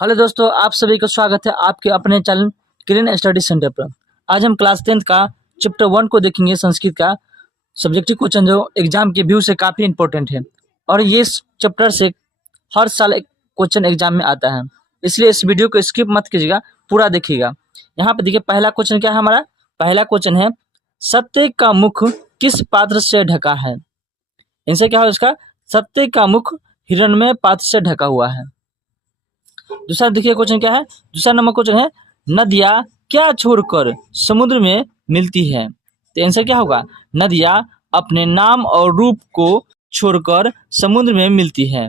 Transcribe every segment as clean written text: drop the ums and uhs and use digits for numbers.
Hello दोस्तों, आप सभी का स्वागत है आपके अपने चैनल किरण स्टडी सेंटर पर। आज हम क्लास 10th का चैप्टर 1 को देखेंगे। संस्कृत का सब्जेक्टिव क्वेश्चन जो एग्जाम के व्यू से काफ़ी इंपॉर्टेंट है और ये इस चैप्टर से हर साल एक क्वेश्चन एग्जाम में आता है, इसलिए इस वीडियो को स्किप मत कीजिएगा, पूरा देखिएगा। यहाँ पे देखिए पहला क्वेश्चन क्या है हमारा। पहला क्वेश्चन है सत्य का मुख किस पात्र से ढका है। इनसे क्या है उसका, सत्य का मुख हिरण्मय पात्र से ढका हुआ है। दूसरा देखिए क्वेश्चन क्या है, दूसरा नंबर क्वेश्चन है नदियाँ क्या छोड़कर समुद्र में मिलती है। तो आंसर क्या होगा, नदियाँ अपने नाम और रूप को छोड़कर समुद्र में मिलती है।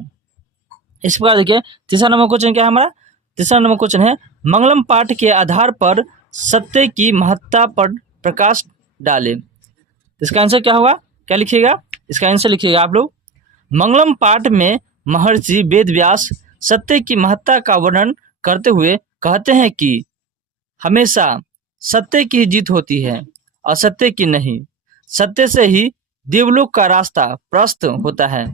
इस प्रकार देखिए तीसरा नंबर क्वेश्चन क्या है हमारा। तीसरा नंबर क्वेश्चन है मंगलम पाठ के आधार पर सत्य की महत्ता पर प्रकाश डाले। इसका आंसर क्या होगा, क्या लिखिएगा, इसका आंसर लिखिएगा आप लोग। मंगलम पाठ में महर्षि वेदव्यास सत्य की महत्ता का वर्णन करते हुए कहते हैं कि हमेशा सत्य की जीत होती है, असत्य की नहीं। सत्य से ही देवलोक का रास्ता प्रशस्त होता है।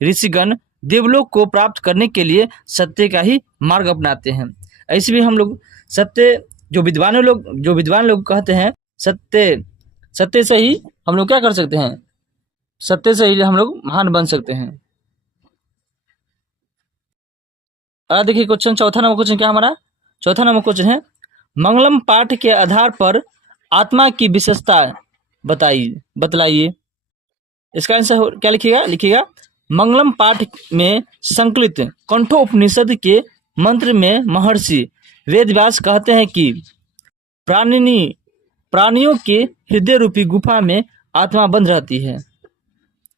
ऋषिगण देवलोक को प्राप्त करने के लिए सत्य का ही मार्ग अपनाते हैं। ऐसे भी हम लोग सत्य जो विद्वान लोग कहते हैं, सत्य से ही हम लोग क्या कर सकते हैं, सत्य से ही हम लोग महान बन सकते हैं। अब देखिए क्वेश्चन चौथा नंबर क्वेश्चन क्या हमारा। चौथा नंबर क्वेश्चन है मंगलम पाठ के आधार पर आत्मा की विशेषता बतलाइए। इसका आंसर क्या लिखिएगा मंगलम पाठ में संकलित कंठोपनिषद के मंत्र में महर्षि वेदव्यास कहते हैं कि प्राणियों के हृदय रूपी गुफा में आत्मा बंद रहती है।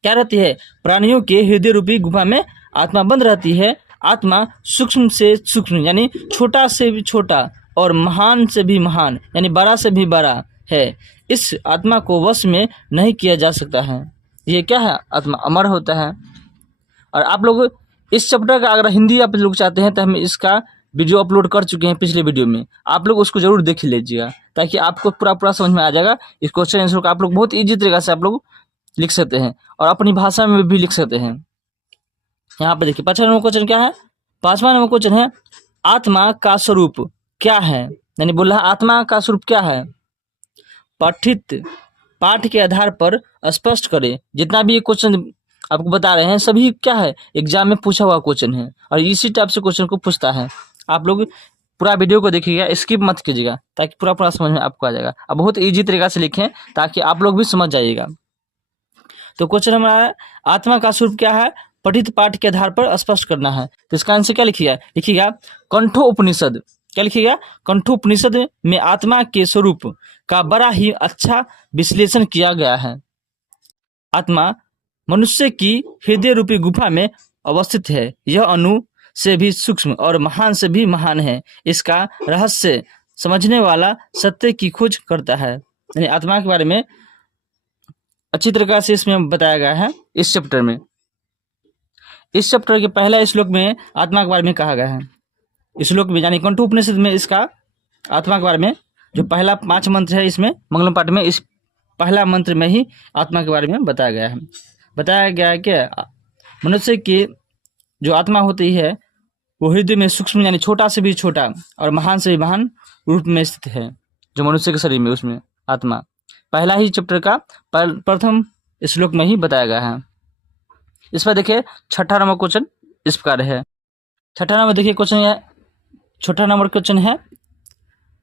क्या रहती है, प्राणियों के हृदय रूपी गुफा में आत्मा बंद रहती है। आत्मा सूक्ष्म से सूक्ष्म यानी छोटा से भी छोटा और महान से भी महान यानी बड़ा से भी बड़ा है। इस आत्मा को वश में नहीं किया जा सकता है। ये क्या है, आत्मा अमर होता है। और आप लोग इस चैप्टर का अगर हिंदी आप लोग चाहते हैं तो हम इसका वीडियो अपलोड कर चुके हैं पिछले वीडियो में, आप लोग उसको जरूर देख लीजिएगा ताकि आपको पूरा समझ में आ जाएगा। इस क्वेश्चन आंसर को आप लोग बहुत ईजी तरीके से आप लोग लिख सकते हैं और अपनी भाषा में भी लिख सकते हैं। यहाँ पे देखिए 5वां नंबर क्वेश्चन क्या है। 5वां नंबर क्वेश्चन है आत्मा का स्वरूप क्या है, यानी बोल रहा है आत्मा का स्वरूप क्या है। पठित पाठ के आधार पर स्पष्ट करें। जितना भी ये क्वेश्चन आपको बता रहे हैं सभी क्या है, एग्जाम में पूछा हुआ क्वेश्चन है और इसी टाइप से क्वेश्चन को पूछता है। आप लोग पूरा वीडियो को देखिएगा, स्किप मत कीजिएगा ताकि पूरा समझ में आपको आ जाएगा। अब बहुत ईजी तरीका से लिखें ताकि आप लोग भी समझ जाइएगा। तो क्वेश्चन हमारा आत्मा का स्वरूप क्या है, पठित पाठ के आधार पर स्पष्ट करना है। तो इसका आंसर क्या लिखिएगा कंठोपनिषद। क्या लिखिएगा, कंठोपनिषद में आत्मा के स्वरूप का बड़ा ही अच्छा विश्लेषण किया गया है। आत्मा मनुष्य की हृदय रूपी गुफा में अवस्थित है। यह अणु से भी सूक्ष्म और महान से भी महान है। इसका रहस्य समझने वाला सत्य की खोज करता है। यानी आत्मा के बारे में अच्छी तरीके से इसमें बताया गया है। इस चैप्टर में, इस चैप्टर के पहला श्लोक में आत्मा के बारे में कहा गया है। इस श्लोक में यानी कंठोपनिषद में इसका आत्मा के बारे में जो पहला 5 मंत्र है, इसमें मंगलम पाठ में इस पहला मंत्र में ही आत्मा के बारे में बताया गया है। बताया गया है कि मनुष्य की जो आत्मा होती है वो हृदय में सूक्ष्म यानी छोटा से भी छोटा और महान से भी महान रूप में स्थित है। जो मनुष्य के शरीर में उसमें आत्मा पहला ही चैप्टर का प्रथम श्लोक में ही बताया गया है। इस पर देखिए 6ठा नंबर क्वेश्चन इस प्रकार है। 6ठा नंबर देखिए क्वेश्चन है, 6ठा नंबर क्वेश्चन है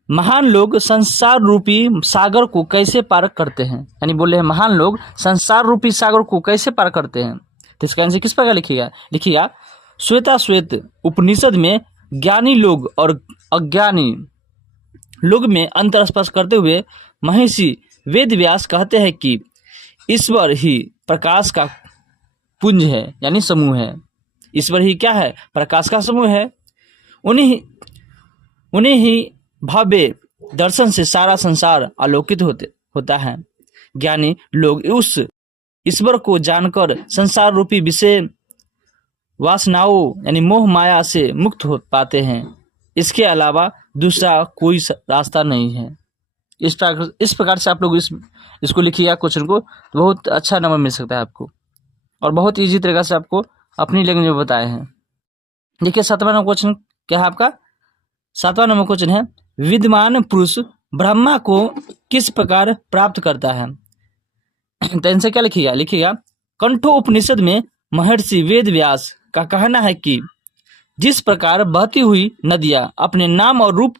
महान लोग संसार रूपी सागर को कैसे पार करते हैं। यानी बोले हैं महान लोग संसार रूपी सागर को कैसे पार करते हैं। तो इसका आंसर किस प्रकार लिखिएगा श्वेत उपनिषद में ज्ञानी लोग और अज्ञानी लोग में अंतर स्पष्ट करते हुए महर्षि वेदव्यास कहते हैं कि ईश्वर ही प्रकाश का पुंज है यानी समूह है। ईश्वर ही क्या है, प्रकाश का समूह है। उन्हीं ही भव्य दर्शन से सारा संसार आलोकित होता है। ज्ञानी लोग उस ईश्वर को जानकर संसार रूपी विषय वासनाओं यानी मोह माया से मुक्त हो पाते हैं। इसके अलावा दूसरा कोई रास्ता नहीं है। इस प्रकार से आप लोग इसको लिखिएगा क्वेश्चन को, तो बहुत अच्छा नंबर मिल सकता है आपको और बहुत ईजी तरीका से आपको अपनी लैंग्वेज में बताए हैं। देखिए 7वां क्वेश्चन क्या है आपका 7वां नंबर क्वेश्चन है, विद्वान पुरुष ब्रह्मा को किस प्रकार प्राप्त करता है? तो इनसे क्या लिखिएगा कंठो उपनिषद में महर्षि वेद व्यास का कहना है कि जिस प्रकार बहती हुई नदियां अपने नाम और रूप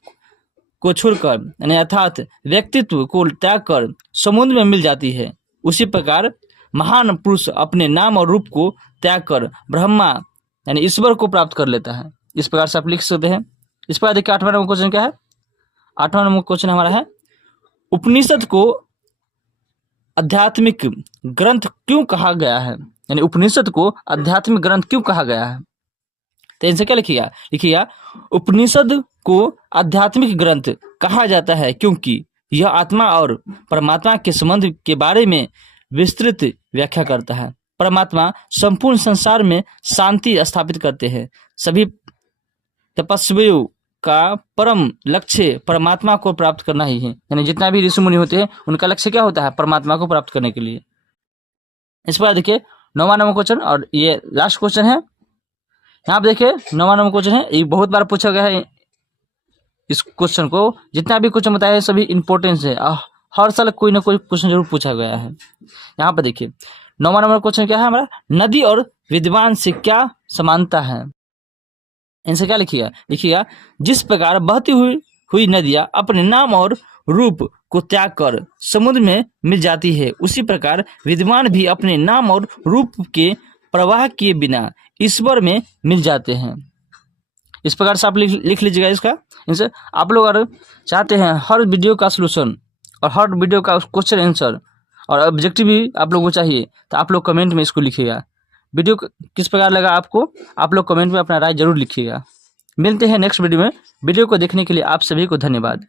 को छोड़कर यानी अर्थात व्यक्तित्व को त्याग कर समुद्र में मिल जाती है, उसी प्रकार महान पुरुष अपने नाम और रूप को त्याग कर ब्रह्मा यानी ईश्वर को प्राप्त कर लेता है। इस प्रकार से आप लिख सकते हैं। इस प्रकार देखिए 8वां नंबर क्वेश्चन क्या है? 8वां नंबर क्वेश्चन हमारा है, उपनिषद को आध्यात्मिक ग्रंथ क्यों कहा गया है? यानी उपनिषद को आध्यात्मिक ग्रंथ क्यों कहा गया है? तो इनसे क्या लिखिएगा उपनिषद को आध्यात्मिक ग्रंथ कहा जाता है क्योंकि यह आत्मा और परमात्मा के संबंध के बारे में विस्तृत व्याख्या करता है। परमात्मा संपूर्ण संसार में शांति स्थापित करते हैं। सभी तपस्वियों का परम लक्ष्य परमात्मा को प्राप्त करना ही है। यानी जितना भी ऋषि मुनि होते हैं उनका लक्ष्य क्या होता है? परमात्मा को प्राप्त करने के लिए। इस पर देखिए 9वां नंबर क्वेश्चन और ये लास्ट क्वेश्चन है। यहाँ पे देखिए 9वां नंबर क्वेश्चन है, ये बहुत बार पूछा गया है। इस क्वेश्चन को जितना भी क्वेश्चन बताया है सभी इंपॉर्टेंस है, हर साल कोई ना कोई क्वेश्चन जरूर पूछा गया है। यहाँ पर देखिए 9वां नंबर क्वेश्चन क्या है हमारा, नदी और विद्वान से क्या समानता है? इनसे क्या लिखिएगा जिस प्रकार बहती हुई नदियां अपने नाम और रूप को त्याग कर समुद्र में मिल जाती है, उसी प्रकार विद्वान भी अपने नाम और रूप के प्रवाह किए बिना ईश्वर में मिल जाते हैं। इस प्रकार से आप लिख लीजिएगा इसका। इनसे आप लोग अगर चाहते हैं हर वीडियो का सलूशन और हर वीडियो का क्वेश्चन आंसर और ऑब्जेक्टिव भी आप लोगों को चाहिए तो आप लोग कमेंट में इसको लिखिएगा। वीडियो किस प्रकार लगा आपको, आप लोग कमेंट में अपना राय जरूर लिखिएगा। मिलते हैं नेक्स्ट वीडियो में। वीडियो को देखने के लिए आप सभी को धन्यवाद।